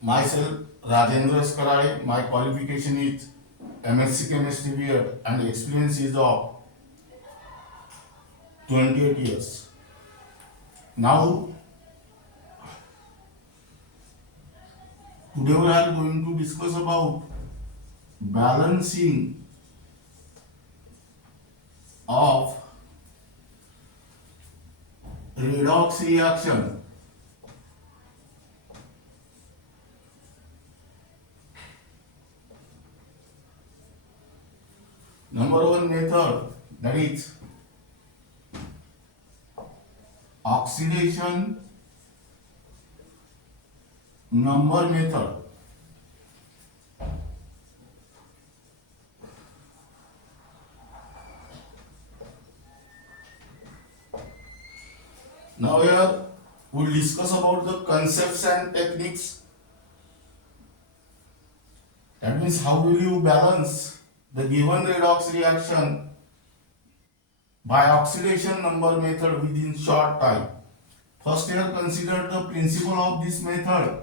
Myself, Rajendra Skarade. My qualification is MSc Chemistry B.Ed and experience is of 28 years. Now, today we are going to discuss about balancing of redox reaction. Number one method, that is oxidation number method. Now here we'll discuss about the concepts and techniques. That means how will you balance the given redox reaction by oxidation number method within short time. First here consider the principle of this method.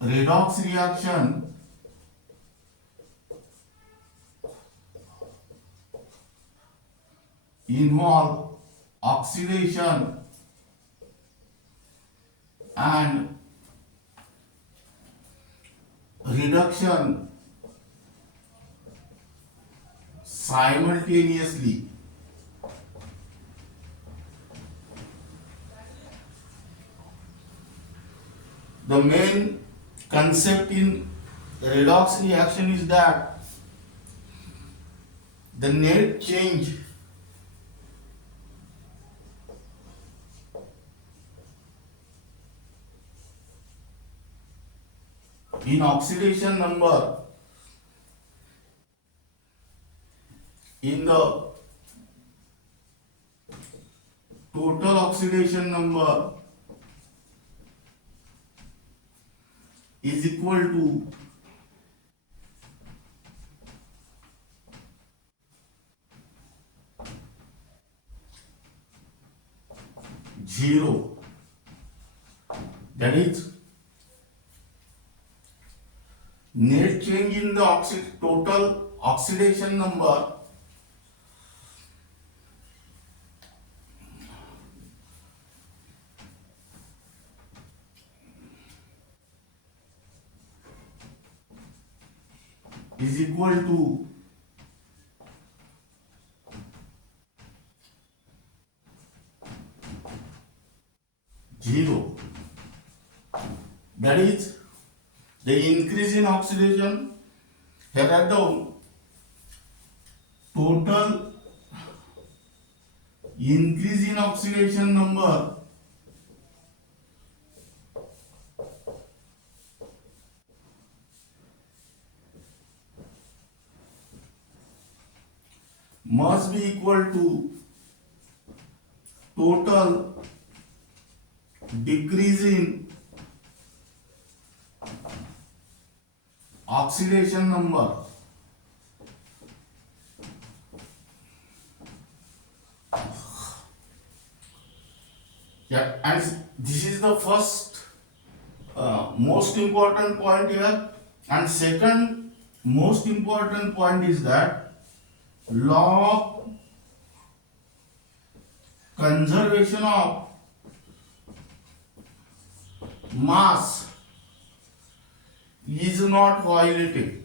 Redox reaction involve oxidation and reduction simultaneously. The main concept in redox reaction is that the net change in oxidation number in the total oxidation number is equal to zero. That is, net change in the total oxidation number is equal to zero. That is, the increase in oxidation, here write down total increase in oxidation number must be equal to total decrease in oxidation number. Yeah, and this is the first most important point here. And second most important point is that law of conservation of mass is not violated.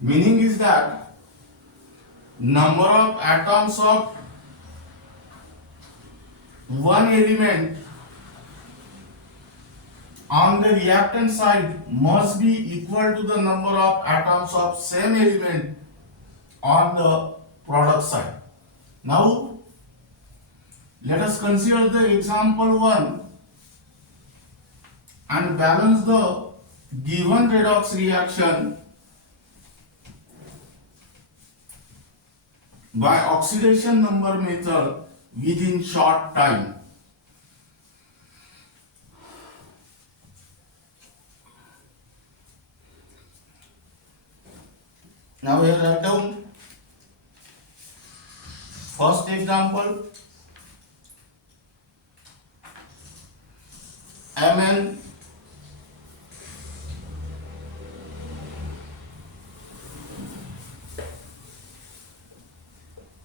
Meaning is that number of atoms of one element on the reactant side must be equal to the number of atoms of same element on the product side. Now let us consider the example 1 and balance the given redox reaction by oxidation number method within short time. Now here write down first example, Mn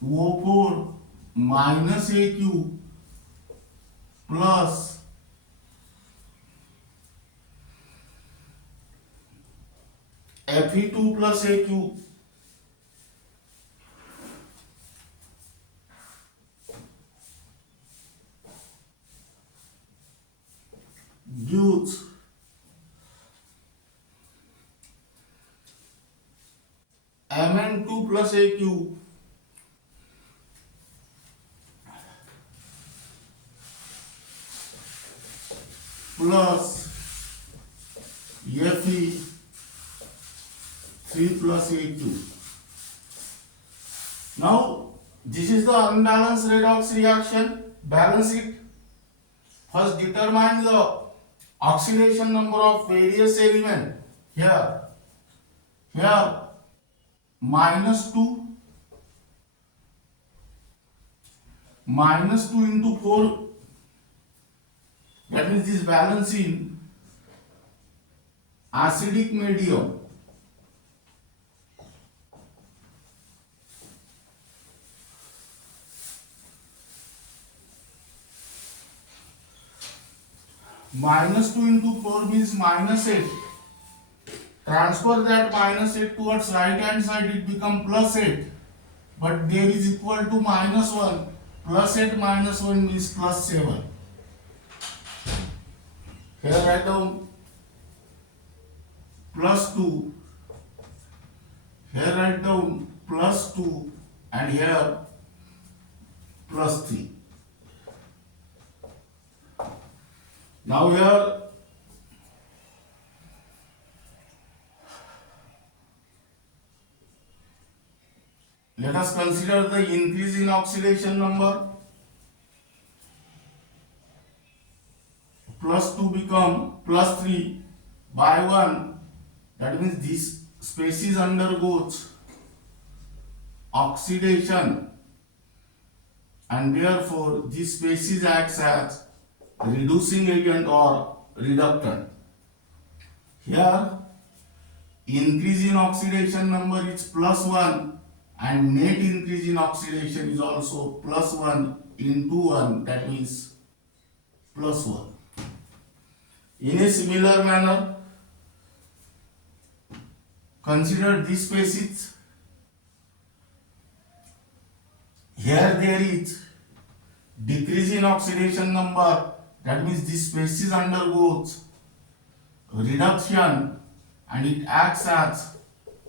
O4 minus AQ plus Fe2 plus AQ gives Mn2 plus AQ plus Fe3 plus A2. Now this is the unbalanced redox reaction. Balance it. First determine the oxidation number of various elements. Here -2 into 4, that means this balance in acidic medium. -2 into 4 means -8. Transfer that -8 towards right hand side, it become +8. But there is equal to -1. +8 minus 1 means +7. Here write down +2. Here write down +2 and here +3. Now here let us consider the increase in oxidation number. +2 become +3 by 1. That means this species undergoes oxidation and therefore this species acts as reducing agent or reductant. Here increase in oxidation number is +1 and net increase in oxidation is also +1 into 1, that means +1. In a similar manner, consider this species. Here there is decrease in oxidation number, that means this species undergoes reduction and it acts as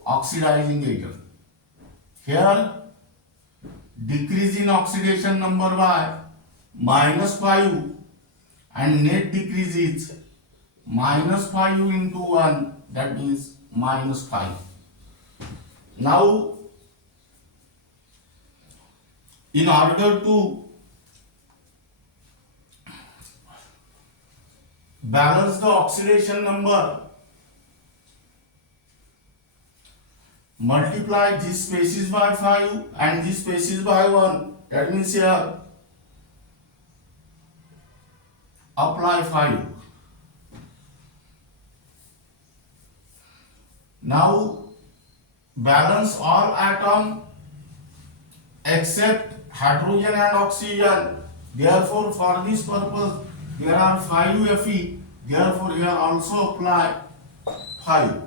oxidizing agent. Here decrease in oxidation number by -5 and net decrease is -5 into 1, that means -5. Now in order to balance the oxidation number, multiply this species by 5 and this species by 1, that means here apply 5. Now balance all atoms except hydrogen and oxygen. Therefore for this purpose there are 5 Fe. Therefore here also apply 5.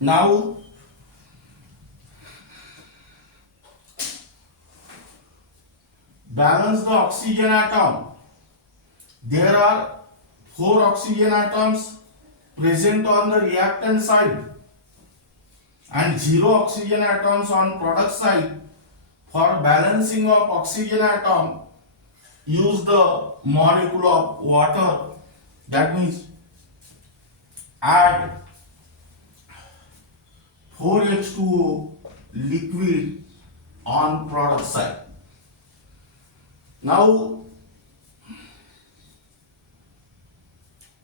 Now balance the oxygen atom. There are 4 oxygen atoms present on the reactant side and 0 oxygen atoms on product side. For balancing of oxygen atom, use the molecule of water, that means add 4H2O liquid on product side. Now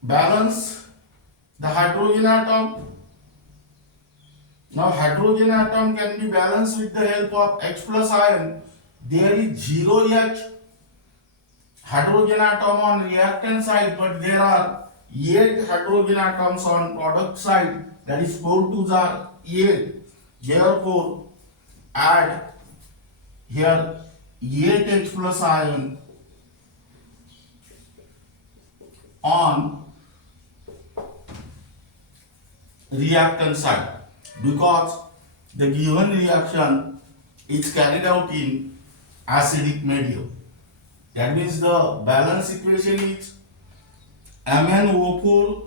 balance the hydrogen atom. Now hydrogen atom can be balanced with the help of H plus ion. There is 0 H hydrogen atom on reactant side, but there are 8 hydrogen atoms on product side. That is 4 2s are 8. Therefore, add here 8 H plus ion on reactant side, because the given reaction is carried out in acidic medium. That means the balance equation is MnO4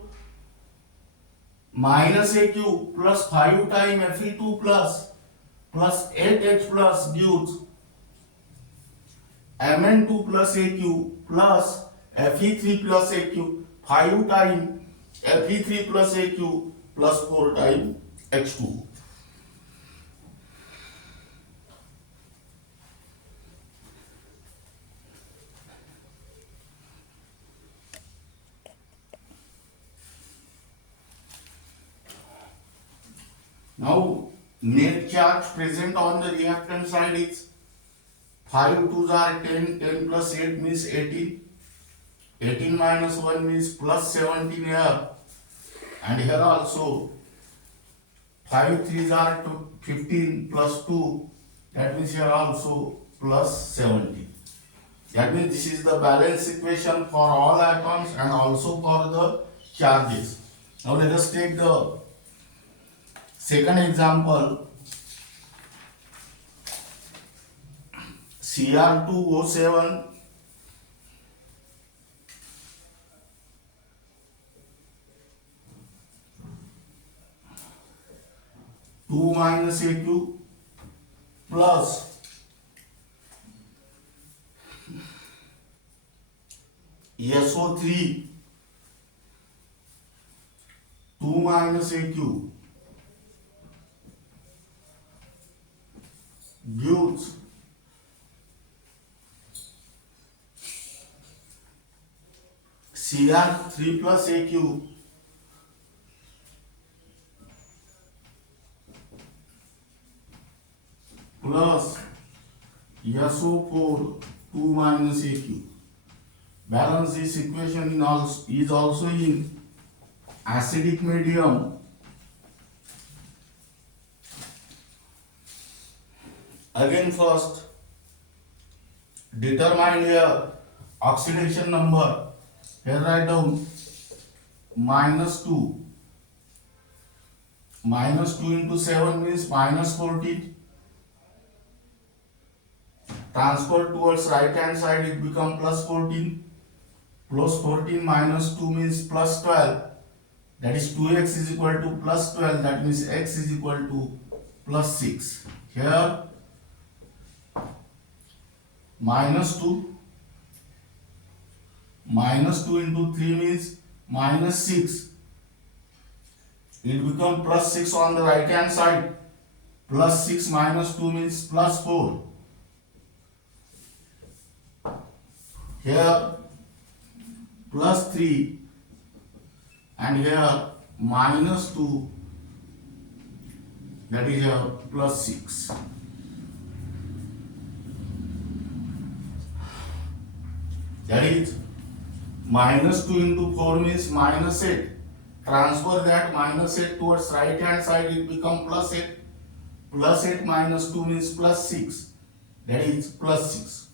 minus AQ plus 5 times Fe2 plus 8H plus gives Mn2 plus AQ plus Fe3 plus AQ 5 times Fe3 plus AQ plus 4 times H2. Now net charge present on the reactant side is 5 2s are 10, 10 plus 8 means 18, 18 minus 1 means plus 17 here, and here also 5 3s are 15 plus 2, that means here also plus 17. That means this is the balance equation for all atoms and also for the charges. Now let us take the second example. Cr2O7 2 minus AQ plus SO3 2 minus AQ gives Cr3 plus AQ plus SO4 2 minus AQ. Balance this equation is also in acidic medium. Again first determine here oxidation number. Here write down minus 2. Minus 2 into 7 means minus 14. Transfer towards right hand side, it become plus 14. Plus 14 minus 2 means plus 12. That is 2x is equal to plus 12. That means x is equal to plus 6. Here minus 2. Minus 2 into 3 means minus 6. It becomes plus 6 on the right hand side. Plus 6 minus 2 means plus 4. Here plus 3 and here minus 2, that is here plus 6. That is minus 2 into 4 means minus 8. Transfer that minus 8 towards right hand side, it become plus 8. Plus 8 minus 2 means plus 6. That is plus 6.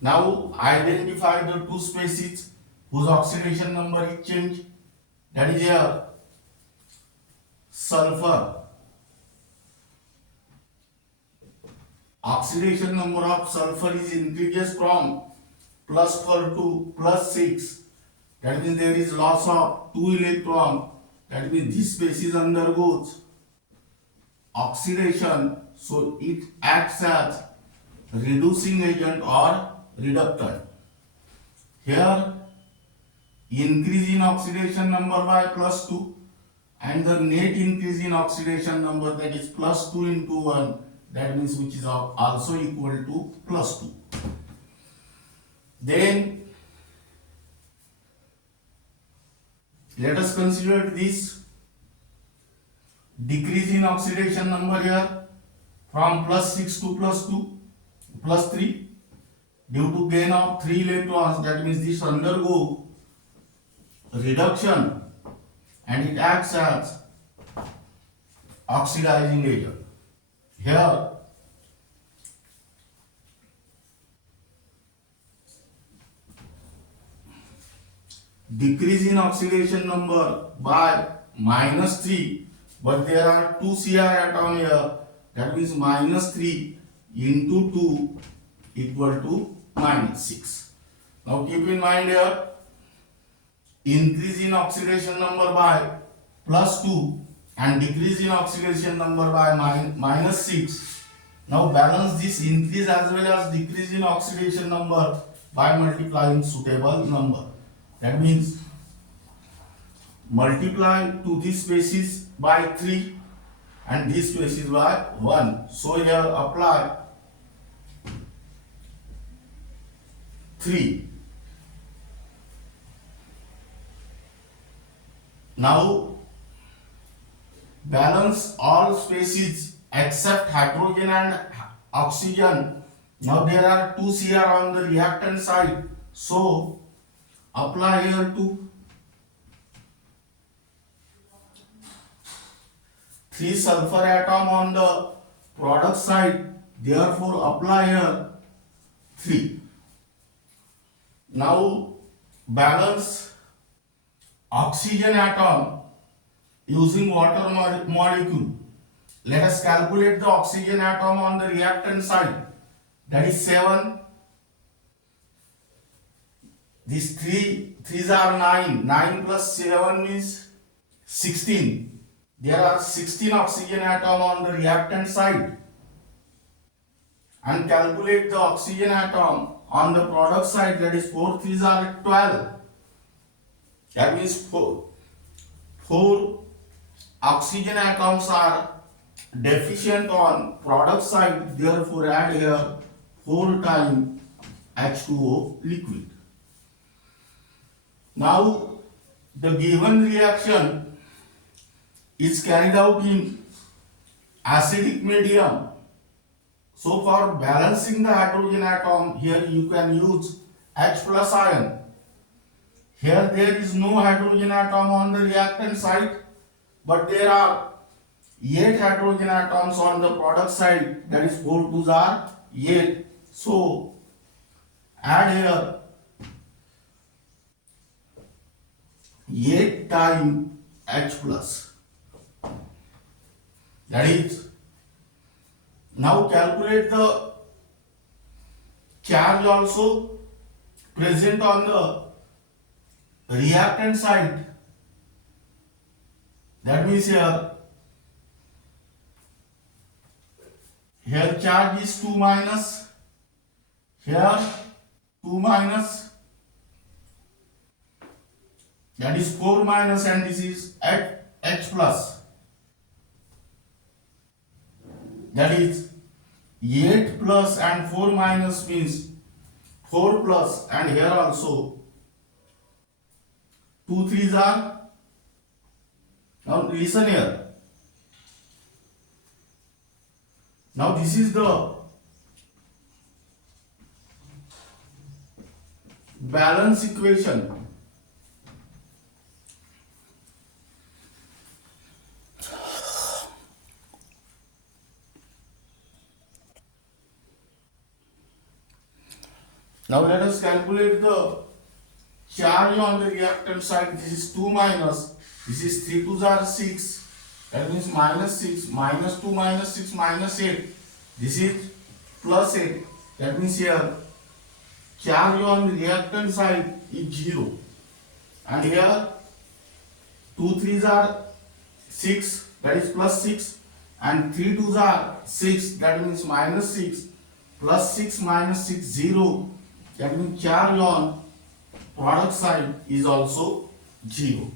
Now identify the two species whose oxidation number is changed. That is here sulfur. Oxidation number of sulfur is increases from plus 4 to plus 6. That means there is loss of 2 electron. That means this species undergoes oxidation, so it acts as reducing agent or reductant. Here increase in oxidation number by plus 2 and the net increase in oxidation number, that is plus 2 into 1, that means which is also equal to plus 2. Then let us consider this decrease in oxidation number here from +6 to +2, +3 due to gain of 3 electrons. That means this undergo reduction and it acts as oxidizing agent. Here decrease in oxidation number by -3, but there are 2 Cr atom here. That means -3 into 2 equal to -6. Now keep in mind here, increase in oxidation number by +2 and decrease in oxidation number by -6. Now balance this increase as well as decrease in oxidation number by multiplying suitable number. That means multiply to this species by 3 and this species by 1. So here apply 3. Now balance all species except hydrogen and oxygen. Now there are 2 Cr on the reactant side. So apply here 2. 3 sulfur atom on the product side. Therefore apply here 3. Now balance oxygen atom using water molecule. Let us calculate the oxygen atom on the reactant side. That is 7. These 3's are 9. 9 plus 7 means 16. There are 16 oxygen atom on the reactant side. And calculate the oxygen atom on the product side. That is 4 3's are 12. That means 4 oxygen atoms are deficient on product side. Therefore add here 4 times H2O liquid. Now the given reaction is carried out in acidic medium. So for balancing the hydrogen atom, here you can use H plus ion. Here there is no hydrogen atom on the reactant side, but there are 8 hydrogen atoms on the product side. That is 4 2's are 8. So add here 8 times H plus. That is, now calculate the charge also present on the reactant side. That means here charge is 2 minus, here 2 minus, that is 4 minus, and this is at H plus. That is 8 plus and 4 minus means 4 plus, and here also 2 3's are. Now listen here. Now this is the balance equation. Now let us calculate the charge on the reactant side. This is 2 minus, this is 3 2's are 6. That means minus 6, minus 2 minus 6 minus 8. This is plus 8. That means here charge on the reactant side is 0. And here 2 3's are 6, that is plus 6. And 3 2's are 6, that means minus 6. Plus 6 minus 6, 0. That means charge on product side is also 0.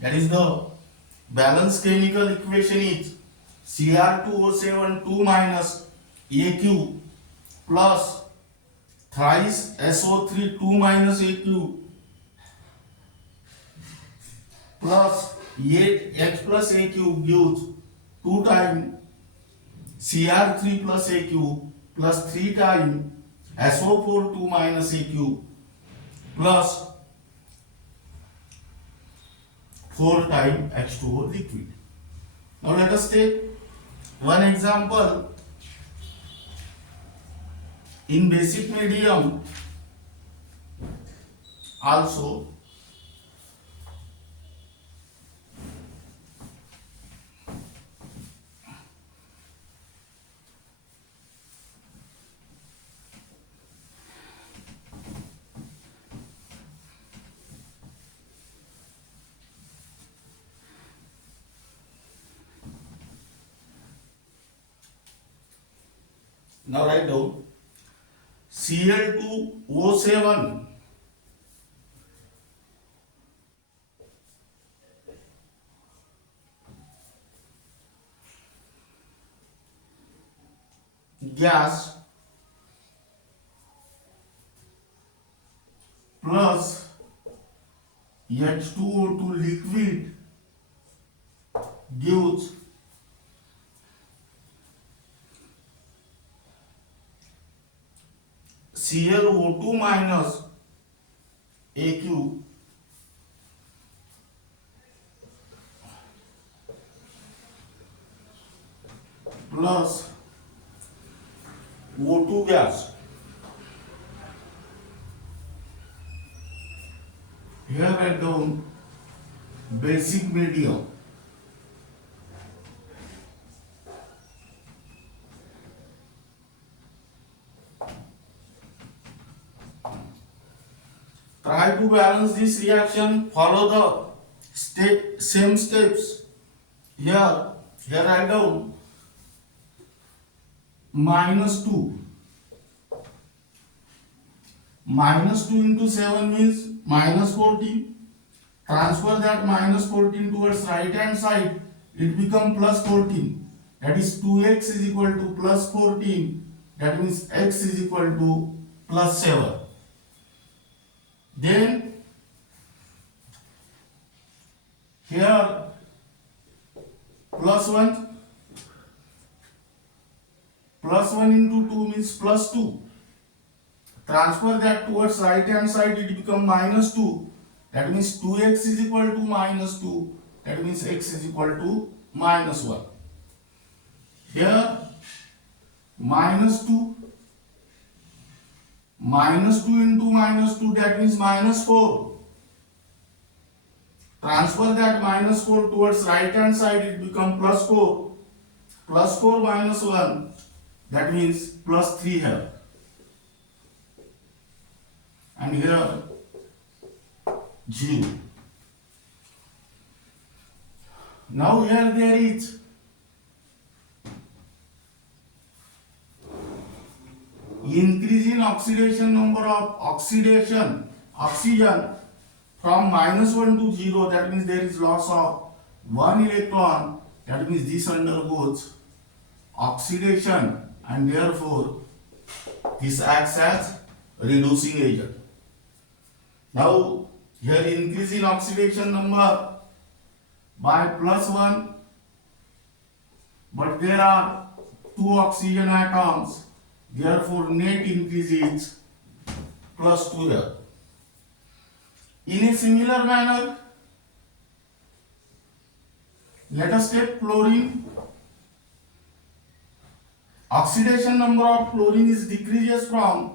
That is the balance chemical equation is Cr2O7 2 minus AQ plus thrice SO3 2 minus AQ plus 8x plus a cube gives 2 times Cr3 plus a cube plus 3 times SO4 2 minus a cube plus 4 times H2O liquid. Now let us take one example in basic medium also. Now write down Cl2O7 gas plus H2O2 liquid gives ClO2 minus AQ plus O2 gas. Here write down basic medium. Try to balance this reaction, follow the same steps. Here write down -2. -2 into 7 means -14. Transfer that -14 towards right hand side, it become +14. That is 2x is equal to +14. That means x is equal to +7. Then here +1 into 2 means +2. Transfer that towards right hand side, it become -2. That means 2x is equal to -2. That means x is equal to -1. Here -2 into -2, that means -4. Transfer that -4 towards right hand side, it become +4. +4 minus 1, that means +3 here. And here 0. Now here there is increase in oxidation number of oxygen from -1 to 0, that means there is loss of 1 electron, that means this undergoes oxidation and therefore this acts as reducing agent. Now here increase in oxidation number by +1, but there are 2 oxygen atoms, therefore net increase is +2 here. In a similar manner, let us take chlorine. Oxidation number of chlorine is decreases from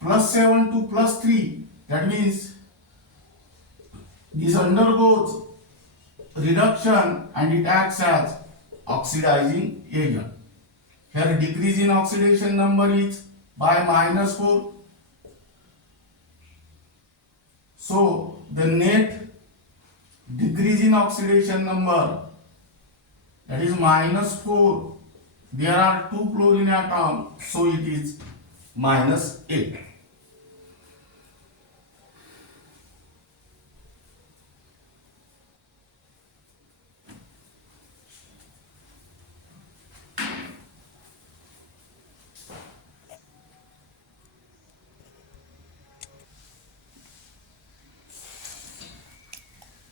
+7 to +3. That means this undergoes reduction and it acts as oxidizing agent. Here decrease in oxidation number is by -4. So the net decrease in oxidation number, that is -4. There are 2 chlorine atoms, so it is -8.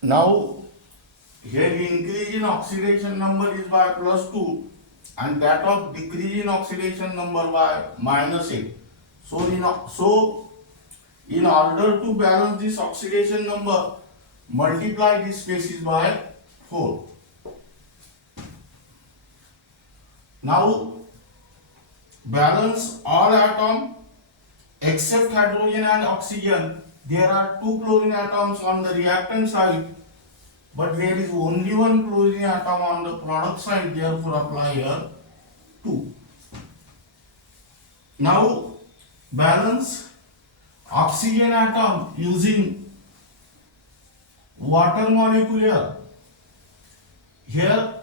Now here increase in oxidation number is by plus 2 and that of decrease in oxidation number by minus 8. In order to balance this oxidation number, multiply this species by 4. Now balance all atom except hydrogen and oxygen. There are 2 chlorine atoms on the reactant side, but there is only 1 chlorine atom on the product side, therefore apply here 2. Now balance oxygen atom using water molecule here. Here,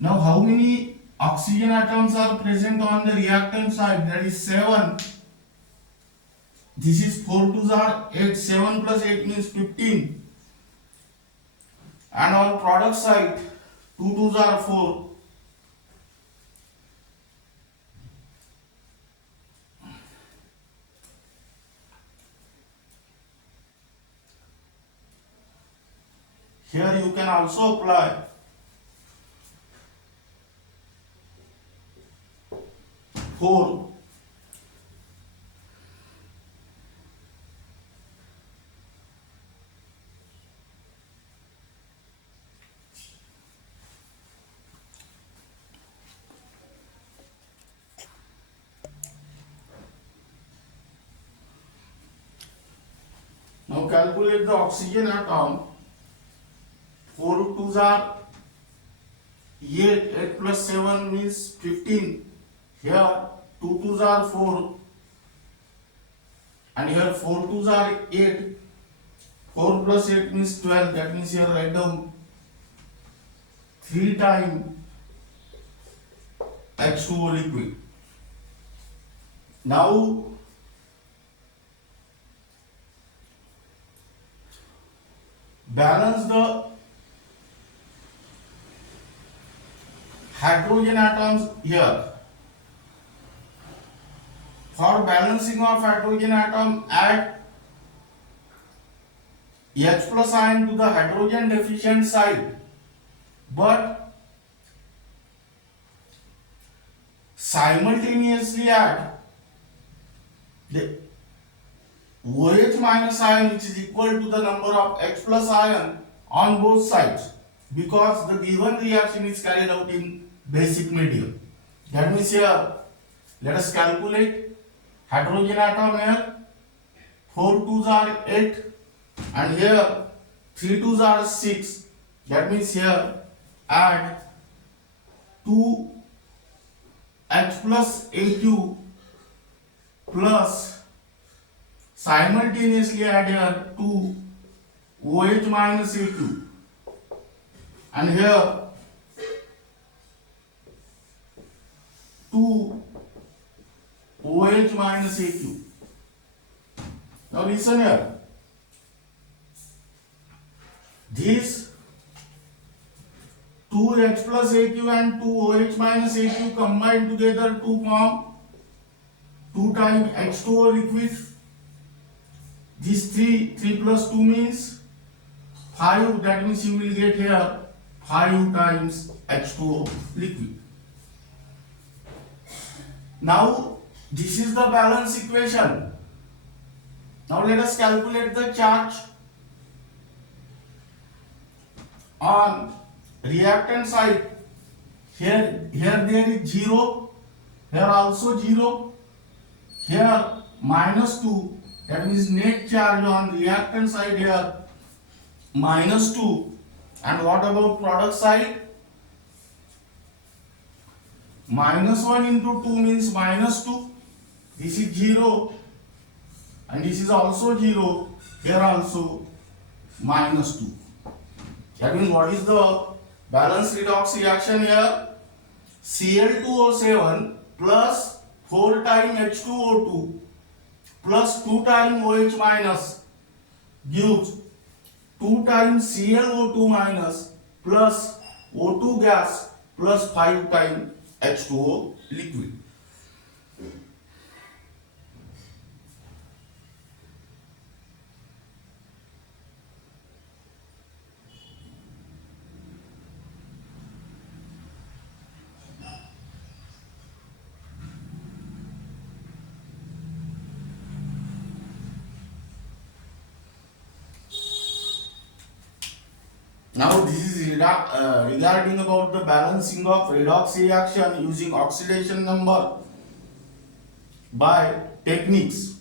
now how many oxygen atoms are present on the reactant side? That is 7. This is 4 2s are 8, 7 plus 8 means 15. And on product side, 2 2s are 4. Here you can also apply 4. Now calculate the oxygen atom. 4 2s are 8, 8 plus 7 means 15. Here 2 2s are 4 and here 4 2s are 8. 4 plus 8 means 12. That means here write down 3 times H2O liquid. Now balance the hydrogen atoms here. For balancing of hydrogen atom, add H plus ion to the hydrogen deficient side, but simultaneously add the OH minus ion, which is equal to the number of H plus ion on both sides, because the given reaction is carried out in basic medium. That means here, let us calculate hydrogen atom here. 4 2s are 8 and here 3 2s are 6. That means here add 2 H plus AQ plus simultaneously add here 2 OH minus AQ and here 2 OH minus AQ. Now listen here. These 2H plus AQ and 2OH minus AQ combined together to form 2 times H2O liquid. This 3 plus 2 means 5. That means you will get here 5 times H2O liquid. Now this is the balance equation. Now let us calculate the charge on reactant side. Here there is 0, here also 0, here minus 2. That means net charge on reactant side here minus 2. And what about product side? Minus 1 into 2 means minus 2. This is 0 and this is also 0. Here also minus 2. That means what is the balance redox reaction here? Cl2O7 plus 4 times H2O2 plus 2 times OH minus gives 2 times ClO2 minus plus O2 gas plus 5 times H2O liquid. Now this is regarding about the balancing of redox reaction using oxidation number by techniques.